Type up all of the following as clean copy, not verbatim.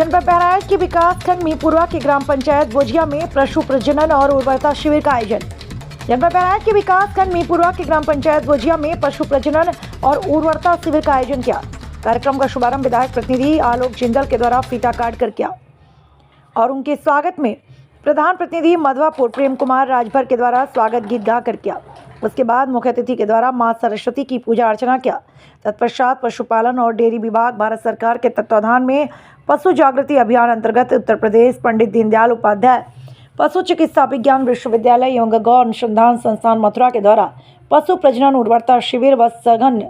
जनपद बहराइच के विकास खंड मीरपुरा की ग्राम पंचायत बोजिया में पशु प्रजनन और उर्वरता शिविर का आयोजन। जनपद बहराइच के विकास खंड मीरपुरा की ग्राम पंचायत बोजिया में पशु प्रजनन और उर्वरता शिविर का आयोजन किया। कार्यक्रम का शुभारंभ विधायक प्रतिनिधि आलोक जिंदल के द्वारा फीता काट कर किया और उनके स्वागत में प्रधान प्रतिनिधि मधवापुर प्रेम कुमार राजभर के द्वारा स्वागत गीत गा कर किया। उसके बाद मुख्य अतिथि के द्वारा मां सरस्वती की पूजा अर्चना किया। तत्पश्चात पशुपालन और डेयरी विभाग भारत सरकार के तत्वाधान में पशु जागृति अभियान अंतर्गत उत्तर प्रदेश पंडित दीनदयाल उपाध्याय पशु चिकित्सा विज्ञान विश्वविद्यालय एवं गौ अनुसंधान संस्थान मथुरा के द्वारा पशु प्रजनन उर्वरता शिविर व सघन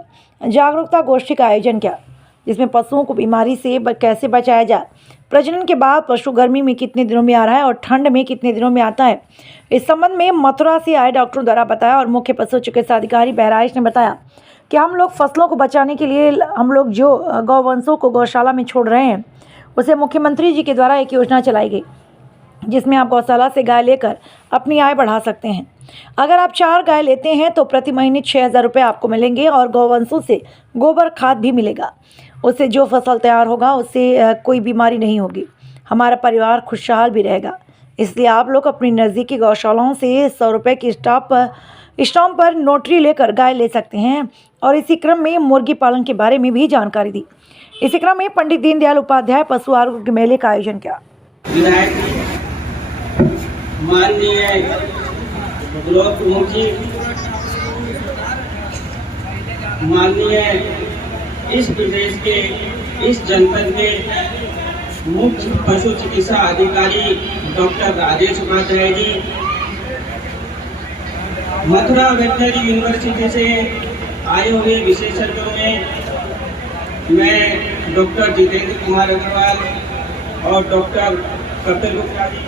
जागरूकता गोष्ठी का आयोजन किया, जिसमें पशुओं को बीमारी से कैसे बचाया जाए, प्रजनन के बाद पशु गर्मी में कितने दिनों में आ रहा है और ठंड में कितने दिनों में आता है, इस संबंध में मथुरा से आए डॉक्टर द्वारा बताया। और मुख्य पशु चिकित्सा अधिकारी बहराइच ने बताया कि हम लोग फसलों को बचाने के लिए हम लोग जो गौवंशों को गौशाला में छोड़ रहे हैं, उसे मुख्यमंत्री जी के द्वारा एक योजना चलाई गई, जिसमें आप गौशाला से गाय लेकर अपनी आय बढ़ा सकते हैं। अगर आप 4 गाय लेते हैं तो प्रति महीने 6,000 रुपये आपको मिलेंगे और गौवंशों से गोबर खाद भी मिलेगा। उससे जो फसल तैयार होगा उससे कोई बीमारी नहीं होगी, हमारा परिवार खुशहाल भी रहेगा। इसलिए आप लोग अपनी नज़दीकी गौशालाओं से 100 रुपये की स्टाम्प पर नोटरी लेकर गाय ले सकते हैं। और इसी क्रम में मुर्गी पालन के बारे में भी जानकारी दी। इसी क्रम में पंडित दीनदयाल उपाध्याय पशु आरोग्य मेले का आयोजन किया। माननीय ब्लॉक मुखी, माननीय इस प्रदेश के इस जनपद के मुख्य पशु चिकित्सा अधिकारी doctor Rajesh Upadhyay ji, Mathura veterinary university से आए हुए विशेषज्ञों में मैं डॉक्टर जितेंद्र कुमार अग्रवाल और doctor Kapil Gupta ji,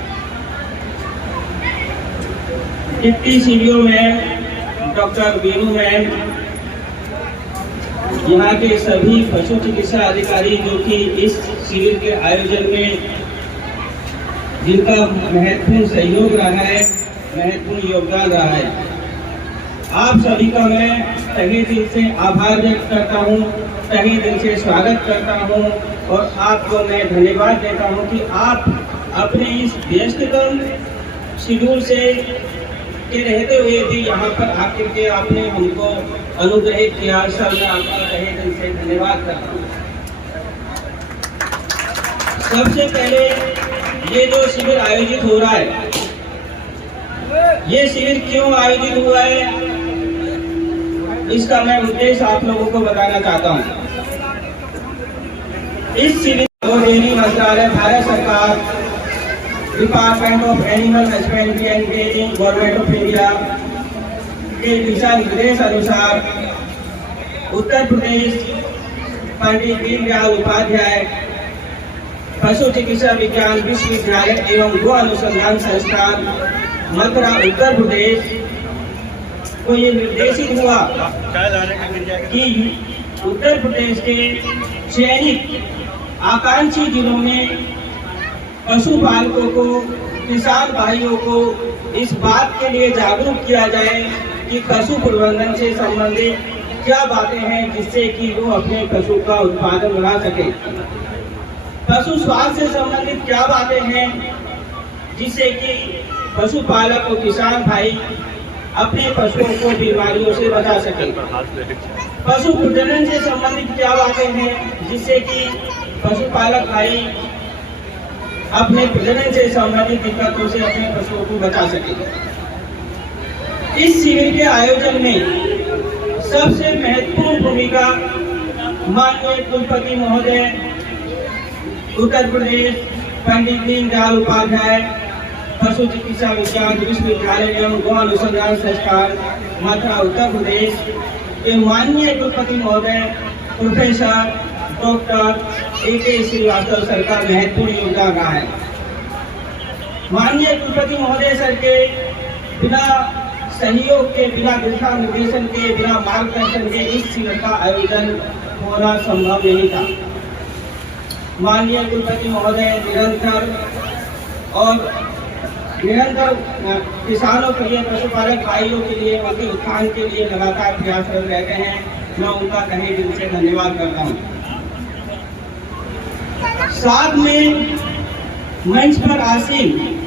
deputy CDO ma'am doctor Veeru ma'am, यहाँ के सभी पशु चिकित्सा अधिकारी जो कि इस शिविर के आयोजन में जिनका महत्वपूर्ण सहयोग रहा है, महत्वपूर्ण योगदान रहा है, आप सभी का मैं तहे दिल से आभार व्यक्त करता हूँ, तहे दिल से स्वागत करता हूँ और आपको मैं धन्यवाद देता हूँ कि आप अपने इस व्यस्ततम शेड्यूल से के रहते हुए भी यहाँ पर आकर के आपने हमको अनुग्रहित किया। सर मैं आपका तहे दिल से धन्यवाद करता हूँ। सबसे पहले ये जो शिविर आयोजित हो रहा है, ये शिविर क्यों आयोजित हुआ है, इसका मैं उद्देश्य आप लोगों को बताना चाहता हूँ। इस शिविर को डेयरी मंत्रालय, भारत सरकार, department of animal husbandry and training, government of India के दिशा निर्देश अनुसार उत्तर प्रदेश पंडित दीनदयाल उपाध्याय पशु चिकित्सा विज्ञान विश्वविद्यालय एवं गो अनुसंधान संस्थान मथुरा उत्तर प्रदेश को ये निर्देशित हुआ कि उत्तर प्रदेश के चयनित आकांक्षी जिलों में पशुपालकों को, किसान भाइयों को इस बात के लिए जागरूक किया जाए कि पशु प्रबंधन से संबंधित क्या बातें हैं जिससे कि वो अपने पशु का उत्पादन बढ़ा सके, पशु स्वास्थ्य से संबंधित क्या बातें हैं जिससे कि पशुपालक और किसान भाई अपने पशुओं को बीमारियों से बचा सके, पशु प्रजनन से संबंधित क्या बातें हैं जिससे कि पशुपालक भाई अपने प्रजनन से संबंधित दिक्कतों से अपने पशुओं को बचा सके। इस शिविर के आयोजन में सबसे महत्वपूर्ण भूमिका माननीय कुलपति महोदय उत्तर प्रदेश पंडित दीनदयाल उपाध्याय पशु चिकित्सा विज्ञान विश्वविद्यालय एवं गौ अनुसंधान संस्थान मथुरा उत्तर प्रदेश के माननीय कुलपति महोदय professor doctor A.K. Srivastava sir का महत्वपूर्ण योगदान रहा है। माननीय कुलपति महोदय सर के बिना सहयोग के, बिना दिशा निर्देशन के, बिना मार्गदर्शन के इस शिविर का आयोजन होना संभव नहीं था। माननीय कुलपति महोदय निरंतर किसानों के लिए, पशुपालक भाइयों के लिए, उनके उत्थान के लिए लगातार प्रयासरत रहते हैं। मैं उनका तहे दिल से धन्यवाद करता हूँ। साथ में मंच पर आसीन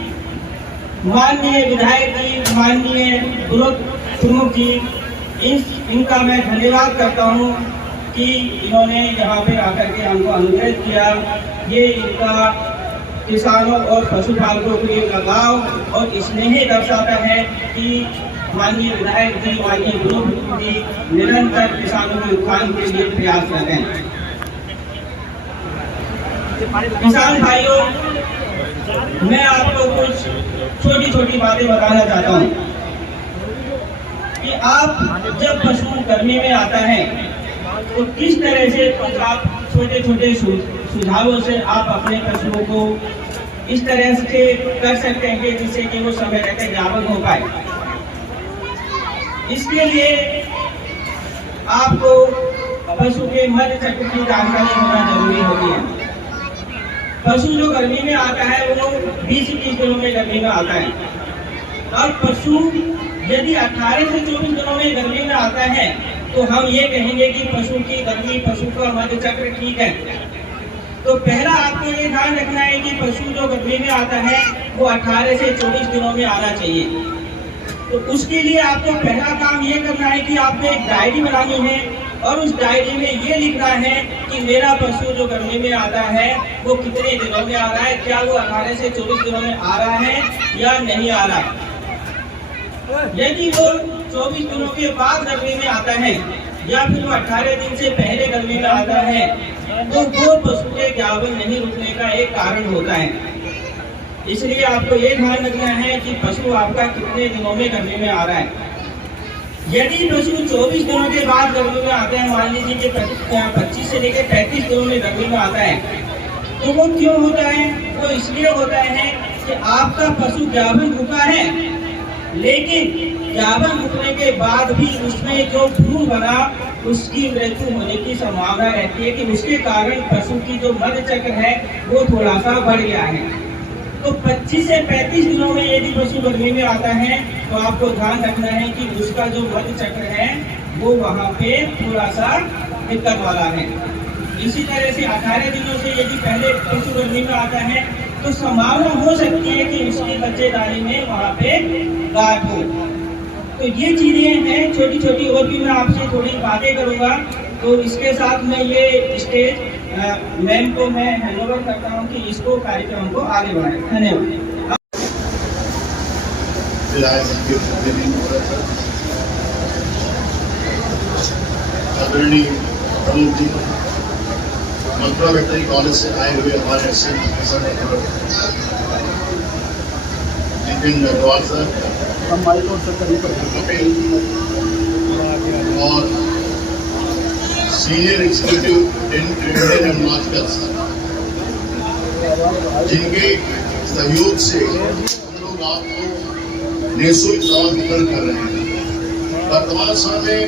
माननीय विधायक जी, माननीय ब्लॉक प्रमुख जी, इनका मैं धन्यवाद करता हूं कि इन्होंने यहाँ पे आकर के हमको अनुरोध किया। ये इनका किसानों और पशुपालकों के लिए लगाव और स्नेह दर्शाता है कि माननीय विधायक जी, माननीय ब्लॉक जी निरंतर किसानों के उत्थान के लिए प्रयासरत हैं। किसान भाइयों, मैं आपको कुछ छोटी छोटी बातें बताना चाहता हूँ कि आप जब पशु गर्मी में आता है तो किस तरह से कुछ आप छोटे छोटे सुझावों से आप अपने पशुओं को इस तरह से कर सकते हैं जिससे कि वो समय रहते जागरूक हो पाए। इसके लिए आपको पशु के मध्य चक्र की जानकारी होना जरूरी होती है। पशु जो गर्मी में आता है वो 20 से 30 दिनों में गर्मी में आता है, और पशु यदि 18 से 24 दिनों में गर्मी में आता है तो हम ये कहेंगे कि पशु की गर्मी, पशु का मध्य चक्र ठीक है। तो पहला आपको ये ध्यान रखना है कि पशु जो गर्मी में आता है वो 18 से 24 दिनों में आना चाहिए। तो उसके लिए आपको पहला काम ये करना है कि आपको एक डायरी बनानी है और उस डायरी में ये लिखना है कि मेरा पशु जो गर्मी में आता है वो कितने दिनों में आ रहा है, क्या वो 18 से 24 दिनों में आ रहा है या नहीं आ रहा है। यदि वो 24 दिनों के बाद गर्मी में आता है या फिर वो 18 दिन से पहले गर्मी में आता है तो वो पशु के ज्ञापन नहीं रुकने का एक कारण होता है। इसलिए आपको ये ध्यान रखना है कि पशु आपका कितने दिनों में गर्मी में आ रहा है। यदि पशु 24 दिनों के बाद गर्मी में आता है, मान लीजिए कि 25 से लेकर 35 दिनों में गर्मी में आता है, तो वो क्यों होता है? वो इसलिए होता है कि आपका पशु ज्ञापन रुका है, लेकिन ज्ञापन रुकने के बाद भी उसमें जो भ्रूण बना उसकी मृत्यु होने की संभावना रहती है कि उसके कारण पशु की जो मध्य चक्र है वो थोड़ा सा बढ़ गया है। तो 25 से 35 दिनों में यदि पशु गर्मी में आता है तो आपको ध्यान रखना है कि उसका जो मध्य चक्र है वो वहाँ पे थोड़ा सा दिक्कत वाला है। इसी तरह से 18 दिनों से यदि पहले पशु गर्मी में आता है तो संभावना हो सकती है कि उसकी बच्चेदानी में वहाँ पे गांठ हो। तो ये चीजें हैं छोटी छोटी, और भी मैं आपसे थोड़ी बातें करूँगा। तो इसके साथ मैं ये स्टेज मैम को मैं हैंडओवर करता हूँ कि इसको कार्यक्रम को आगे बढ़ाए। धन्यवाद। आदरणीय प्रमुख जी, मथुरा वेटनरी कॉलेज से आए हुए हमारे नितिन अग्रवाल सर और senior executive Indian aeronautical sir, जिनके सहयोग से हम लोग आपको निःशुल्क दवा वितरण कर रहे हैं। वर्तमान समय में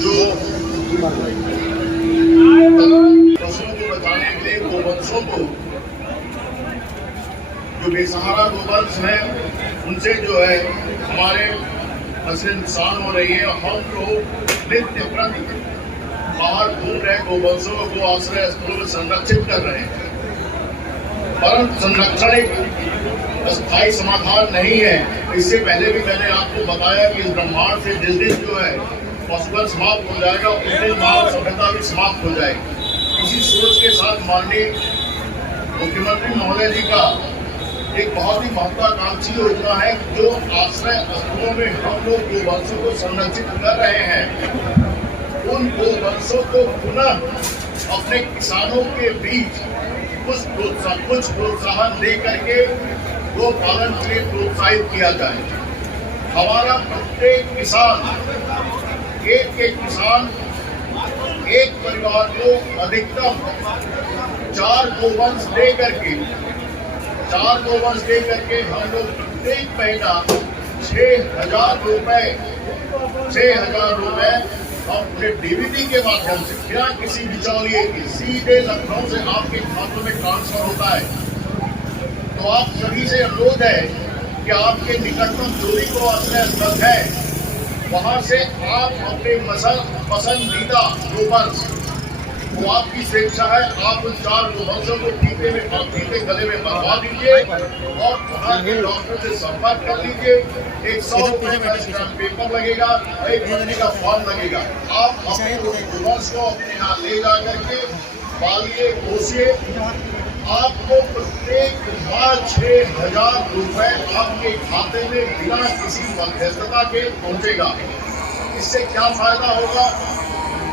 जो पशुओं को बचाने के लिए गोवंशों को, जो बेसहारा गोवंश है उनसे जो है हमारे फसलें नुकसान हो रही है। हम लोग नित्य प्रति बाहर घूम रहे गोवंशों को गो आश्रय स्थलों में संरक्षित कर रहे हैं, परंतु संरक्षण एक अस्थायी समाधान नहीं है। इससे पहले भी मैंने आपको बताया कि इस ब्रह्मांड से जिस दिन जो है पशुधन समाप्त हो जाएगा उस दिन मानव सभ्यता भी समाप्त हो जाएगी। इसी सोच के साथ माननीय मुख्यमंत्री महोदय जी का एक बहुत ही महत्वाकांक्षी योजना है, जो आश्रय स्थलों में हम लोग गोवंशों को संरक्षित कर रहे हैं। उन गोवंशों को पुनः अपने किसानों के बीच कुछ प्रोत्साहन दे करके गो पालन के लिए प्रोत्साहित किया जाए। हमारा प्रत्येक किसान, एक किसान एक परिवार को अधिकतम 4 गोवंश दे करके हम लोग प्रत्येक महीना 6,000 रुपए अपने डीबीटी के माध्यम से बिना किसी बिचौलिए के सीधे लखनऊ से आपके खातों में ट्रांसफर होता है। तो आप सभी से अनुरोध है कि आपके निकटतम जो भी को आश्रय स्थल है वहां से आप अपने पसंदीदा गोवंश वो आपकी स्वेच्छा है। आप उन 4 गोवंशों को टीके गले में बनवा दीजिए और वहाँ के डॉक्टर से संपर्क कर लीजिए। 100 रुपए का स्टैम्प पेपर लगेगा, 1 महीने का फॉर्म लगेगा। आप अपने गोवंश को अपने यहाँ ले जा करके पालिए, पोसिए। आपको प्रत्येक माह 6,000 रुपए आपके खाते में बिना किसी मध्यस्थता के पहुंचेगा। इससे क्या फायदा होगा?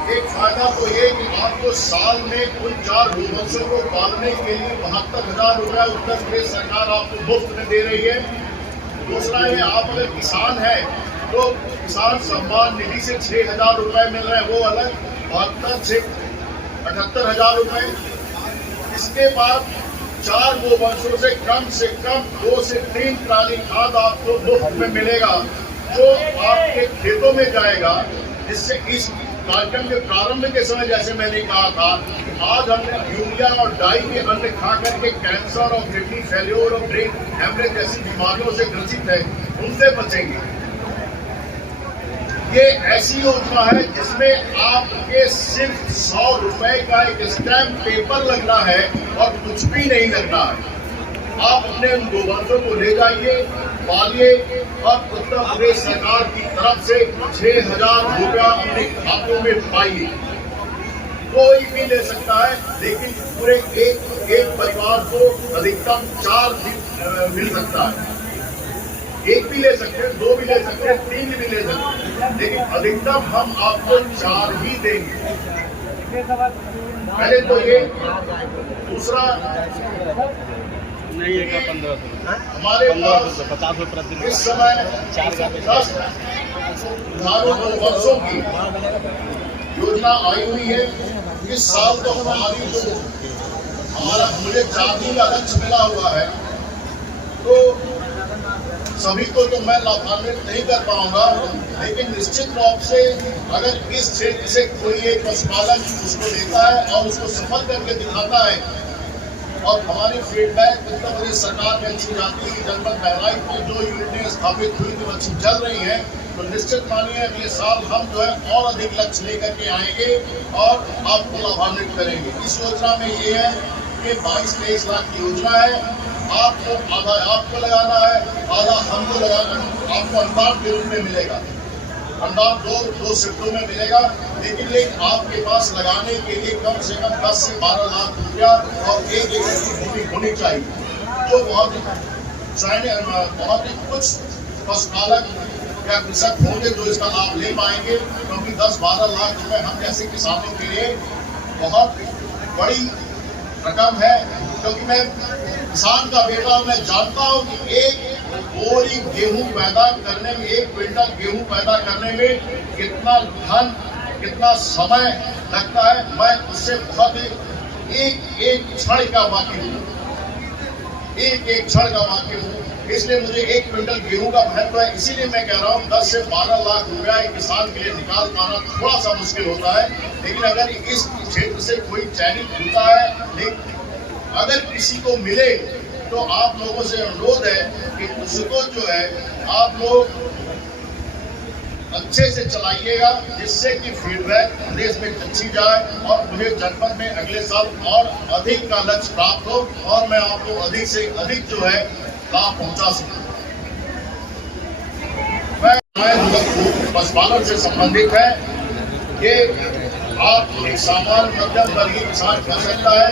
एक फायदा तो ये कि आपको साल में उन 4 गोवंशों को पालने के लिए 72,000 रुपया उत्तर प्रदेश सरकार आपको मुफ्त में दे रही है। दूसरा ये, आप अगर किसान हैं तो किसान सम्मान निधि से 6,000 रुपए मिल रहे हैं, वो अलग 72 से 78,000 रुपए। इसके बाद 4 गोवंशों से कम 2 से 3 ट्राली खाद आपको मुफ्त में मिलेगा, जो आपके खेतों में जाएगा। जिससे इस कार्यक्रम के प्रारंभ के समय जैसे मैंने कहा था, आज हमने यूरिया और डाई के अन्न खा करके कैंसर और किडनी फेल्योर और ब्रेन हेमरेज जैसी बीमारियों से ग्रसित है, उनसे बचेंगे। ये ऐसी योजना है जिसमें आपके सिर्फ 100 रुपए का एक स्टैम्प पेपर लगना है और कुछ भी नहीं लगना है। आप अपने उन गोवंशों को ले जाइए, पालिए और उत्तर प्रदेश सरकार की तरफ से 6,000 रुपया अपने खातों में पाइए। कोई भी ले सकता है, लेकिन पूरे एक परिवार को अधिकतम 4 दिन मिल सकता है। 1 भी ले सकते हैं, 2 भी ले सकते हैं, 3 भी ले सकते हैं, लेकिन अधिकतम हम आपको 4 ही देंगे। पहले तो ये। दूसरा, नहीं, 1500 हमारे पास 50 रुपये इस समय 10 गोवंशों की योजना आई हुई है। इस साल तो हमारी जो मुझे जाति का लक्ष्य मिला हुआ है, तो सभी को तो मैं लाभान्वित नहीं कर पाऊंगा, लेकिन निश्चित रूप से अगर इस क्षेत्र से कोई एक पशुपालक उसको लेता है और उसको सफल करके दिखाता है और हमारी फीडबैक उत्तर प्रदेश सरकार में अच्छी जाती है। जनपद बहराइच में जो यूनिटें स्थापित हुई तो अच्छी चल रही हैं, तो निश्चित मानिए अगले साल हम जो है और अधिक लक्ष्य लेकर के आएंगे और आपको लाभान्वित करेंगे। इस योजना में ये है कि 22-23 लाख की योजना है। आपको आधा आपको लगाना है, आधा हमको लगाना है। आपको अनुदान के रूप में मिलेगा, अनुदान दो शिफ्टों में मिलेगा, लेकिन आपके पास लगाने के लिए कम से कम 10 से 12 लाख रुपया और 1 एकड़ की भूमि होनी चाहिए। तो बहुत ही कुछ पशुपालक या कृषक होंगे जो इसका लाभ ले पाएंगे, क्योंकि 10-12 लाख रुपए हम जैसे किसानों के लिए बहुत बड़ी रकम है। क्योंकि मैं किसान का बेटा, मैं जानता हूँ कि एक बोरी गेहूं पैदा करने में, 1 क्विंटल गेहूं पैदा करने में कितना धन, कितना समय लगता है। मैं उससे बहुत एक क्षण का वाकिफ हूँ, एक क्षण का वाकिफ हूँ। इसलिए मुझे 1 क्विंटल गेहूं का महत्व है। इसीलिए मैं कह रहा हूँ 10 से 12 लाख रुपया एक किसान के लिए निकाल पाना थोड़ा सा मुश्किल होता है, लेकिन अगर इस क्षेत्र से कोई चयनित होता है, लेकिन अगर किसी को मिले तो आप लोगों से अनुरोध है कि उसको जो है आप लोग अच्छे से चलाइएगा, जिससे कि फीडबैक प्रदेश में अच्छी जाए और मुझे जनपद में अगले साल और अधिक का लक्ष्य प्राप्त हो और मैं आपको अधिक से अधिक जो है लाभ पहुंचा सकूं। मैं पशुपालन से संबंधित है, ये आप एक सामान्य मध्यम वर्गीय किसान कर सकता है।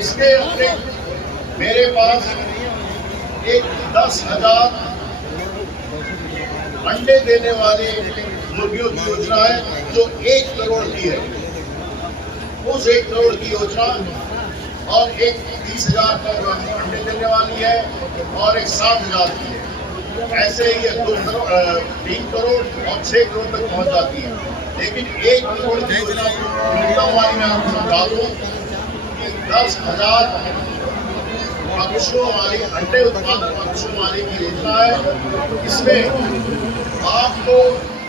इसके अतिरिक्त मेरे पास एक 10,000 अंडे देने वाले मुर्गियों की योजना है, जो 1 करोड़ की है। उस 1 करोड़ की योजना और एक 30,000 का अंडे देने वाली है और एक 60,000 की है। ऐसे ही 2 करोड़, 3 करोड़ और 6 करोड़ तक पहुंच जाती है। लेकिन 1 करोड़ की योजना न्यूनतम वाली मैं आपको समझा दूं कि 10,000 पक्षियों वाली, अंडे उत्पादक पक्षियों वाली की योजना है। इसमें आपको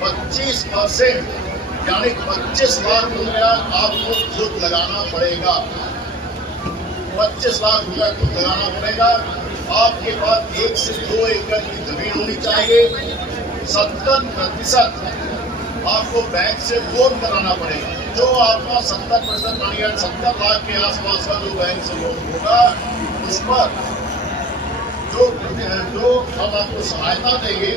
25% यानी 25 लाख रुपया आपको खुद लगाना पड़ेगा। 25 लाख रुपया खुद लगाना पड़ेगा। आपके पास 1 से 2 एकड़ की जमीन होनी चाहिए। 70% आपको बैंक से लोन कराना पड़ेगा। जो आपका 70% यानी 70 लाख के आसपास का जो बैंक से लोन होगा, उस पर जो हम आपको सहायता देंगे,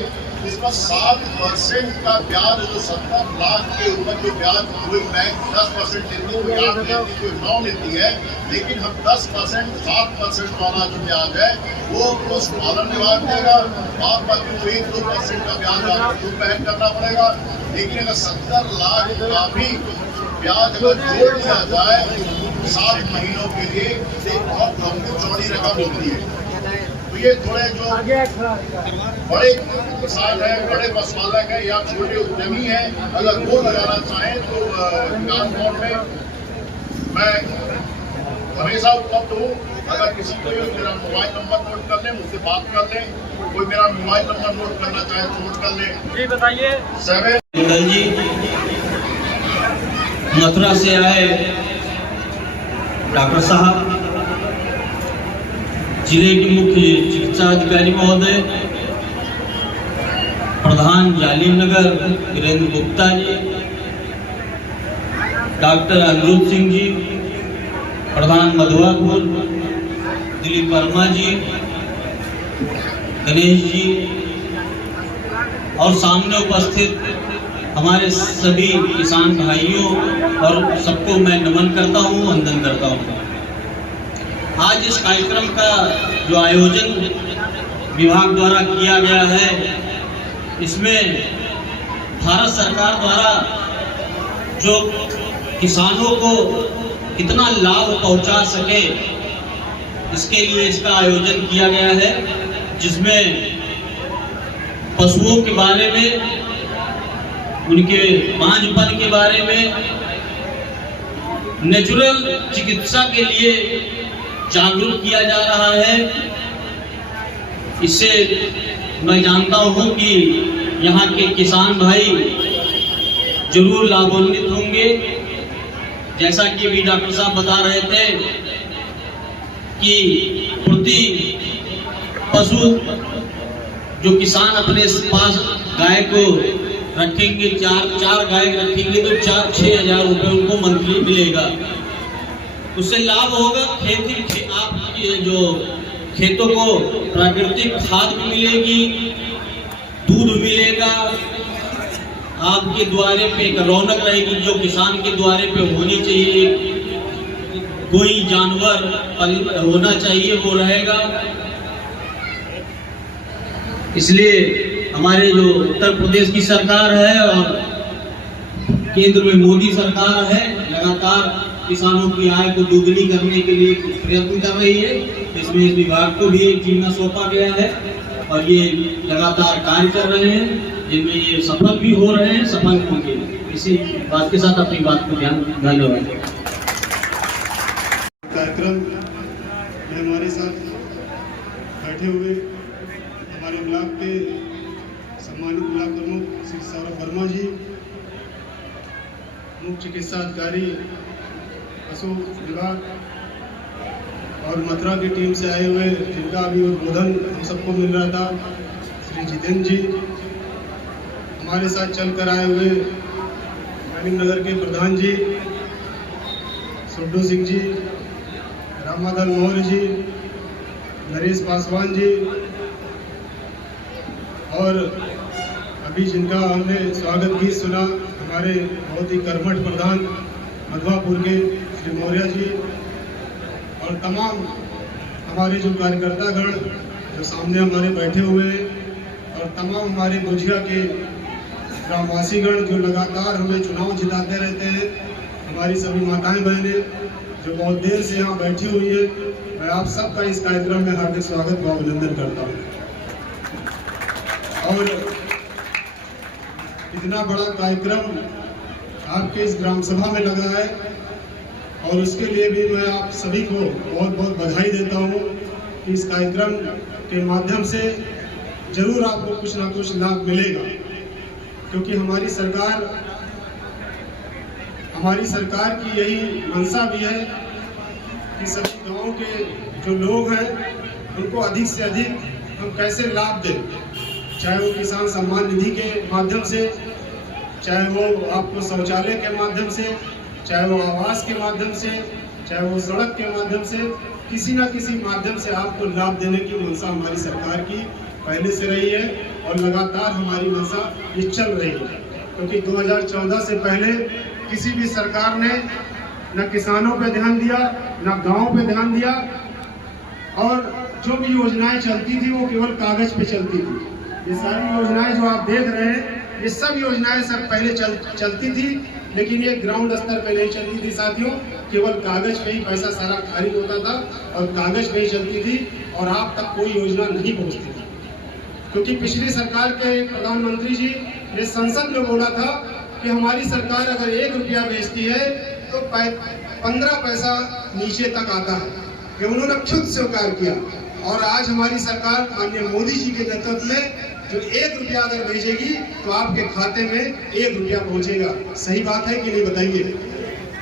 इसका 7% का ब्याज, जो 70 लाख के ऊपर जो ब्याज कोई बैंक 10% देती है, कोई 8 देती है, कोई 9 देती है, लेकिन हम 10%, 7% वाला जो ब्याज है वो पशुपालन विभाग देगा। आप बाकी 1-2% का ब्याज आपको वहन करना पड़ेगा। लेकिन अगर 70 लाख का भी ब्याज अगर जोड़ दिया जाए 7 महीनों के लिए, एक बहुत लंबी चौड़ी रकम होती है। तो ये थोड़े जो बड़े किसान है, बड़े पशुपालक है या छोटे उद्यमी है, अगर वो लगाना चाहें तो कानपुर में मैं हमेशा उपलब्ध हूँ। अगर किसी को मेरा मोबाइल नंबर नोट कर लें, मुझसे बात कर लें। कोई मेरा मोबाइल नंबर नोट करना चाहे तो नोट कर लें। जी बताइए। 7 जी मथुरा से आए डॉक्टर साहब, जिले के मुख्य चिकित्सा अधिकारी महोदय, प्रधान जालिम नगर वीरेंद्र गुप्ता जी, डॉक्टर अनिरुद्ध सिंह जी, प्रधान मधुआपुर दिलीप वर्मा जी, गणेश जी और सामने उपस्थित हमारे सभी किसान भाइयों और सबको मैं नमन करता हूँ, वंदन करता हूँ। आज इस कार्यक्रम का जो आयोजन विभाग द्वारा किया गया है, इसमें भारत सरकार द्वारा जो किसानों को कितना लाभ पहुंचा सके, इसके लिए इसका आयोजन किया गया है, जिसमें पशुओं के बारे में, उनके बांझपन के बारे में, नेचुरल चिकित्सा के लिए जागरूक किया जा रहा है। इससे मैं जानता हूं कि यहाँ के किसान भाई जरूर लाभान्वित होंगे। जैसा कि अभी डॉक्टर साहब बता रहे थे कि प्रति पशु जो किसान अपने पास गाय को रखेंगे, चार गाय रखेंगे तो 4-6 हजार रुपये उनको मंथली मिलेगा। उससे लाभ होगा, आपकी जो खेतों को प्राकृतिक खाद भी मिलेगी, दूध मिलेगा, आपके द्वारे पे एक रौनक रहेगी जो किसान के द्वारे पे होनी चाहिए। कोई जानवर होना चाहिए, वो रहेगा। इसलिए हमारे जो उत्तर प्रदेश की सरकार है और केंद्र में मोदी सरकार है, लगातार किसानों की आय को दुगनी करने के लिए प्रयत्न कर रही है। इसमें इस विभाग को भी एक जिम्मा सौंपा गया है और ये लगातार कार्य कर रहे हैं, जिनमें ये सफल भी हो रहे हैं, सफल होंगे। इसी बात के साथ अपनी बात को धन्यवाद। कार्यक्रम में हमारे साथ बैठे हुए हमारे ब्लॉक के सम्मानित ब्लॉक प्रमुख श्री सौरभ वर्मा जी, मुख्य चिकित्सा अधिकारी पशु विभाग और मथुरा की टीम से आए हुए, जिनका अभी उद्बोधन हम सबको मिल रहा था, श्री जितेंद्र जी, हमारे साथ चलकर आए हुए जालिम नगर के प्रधान जी सुड्डू सिंह जी, रामाधन मौर्य जी, नरेश पासवान जी, और अभी जिनका हमने स्वागत गीत सुना, हमारे बहुत ही कर्मठ प्रधान मधुआपुर के श्री मौर्य जी, और तमाम हमारे जो कार्यकर्तागण जो सामने हमारे बैठे हुए हैं, और तमाम हमारे भुजिया के ग्रामवासीगण जो लगातार हमें चुनाव जिताते रहते हैं, हमारी सभी माताएं बहनें जो बहुत देर से यहाँ बैठी हुई है, मैं आप सबका इस कार्यक्रम में हार्दिक स्वागत व अभिनंदन करता हूँ। और इतना बड़ा कार्यक्रम आपके इस ग्राम सभा में लगा है, और उसके लिए भी मैं आप सभी को बहुत बहुत बधाई देता हूँ कि इस कार्यक्रम के माध्यम से जरूर आपको कुछ ना कुछ लाभ मिलेगा, क्योंकि हमारी सरकार की यही मंशा भी है कि सभी गांव के जो लोग हैं उनको अधिक से अधिक हम कैसे लाभ दें, चाहे वो किसान सम्मान निधि के माध्यम से चाहे वो आपको शौचालय के माध्यम से, चाहे वो आवास के माध्यम से, चाहे वो सड़क के माध्यम से, किसी न किसी माध्यम से आपको लाभ देने की मंशा हमारी सरकार की पहले से रही है और लगातार हमारी मंशा ये चल रही है। क्योंकि 2014 से पहले किसी भी सरकार ने न किसानों पे ध्यान दिया, न गाँव पे ध्यान दिया, और जो भी योजनाएं चलती थी वो केवल कागज पे चलती थी। ये सारी योजनाएं जो आप देख रहे हैं, ये सब योजनाएं सब पहले चलती थी, लेकिन ये ग्राउंड स्तर पे नहीं चलती थी साथियों। केवल कागज पे ही पैसा सारा खारिज होता था और कागज पे ही चलती थी और आप तक कोई योजना नहीं पहुंचती थी। क्योंकि पिछली सरकार के प्रधानमंत्री जी ने संसद में बोला था कि हमारी सरकार अगर 1 रुपया बेचती है तो 15 पैसा नीचे तक आता है, कि उन्होंने खुद स्वीकार किया। और आज हमारी सरकार माननीय मोदी जी के नेतृत्व में जो 1 रुपया अगर भेजेगी तो आपके खाते में 1 रुपया पहुंचेगा। सही बात है कि नहीं, बताइए।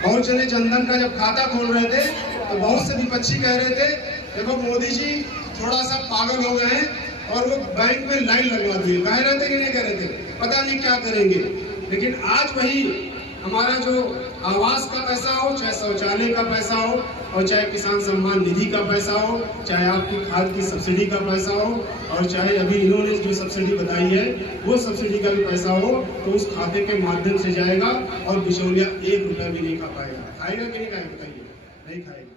बहुत जने जनधन का जब खाता खोल रहे थे तो बहुत से विपक्षी कह रहे थे देखो मोदी जी थोड़ा सा पागल हो गए हैं और वो बैंक में लाइन लगवा दिए। कह रहे थे कि नहीं कह रहे थे, पता नहीं क्या करेंगे। लेकिन आज वही हमारा जो आवास का पैसा हो, चाहे शौचालय का पैसा हो, और चाहे किसान सम्मान निधि का पैसा हो, चाहे आपकी खाद की सब्सिडी का पैसा हो, और चाहे अभी इन्होंने जो सब्सिडी बताई है वो सब्सिडी का भी पैसा हो, तो उस खाते के माध्यम से जाएगा और बिचौलिया 1 रुपया भी नहीं खा पाएगा। खाएगा कि नहीं खाएगा, बताइए। नहीं खाएगा।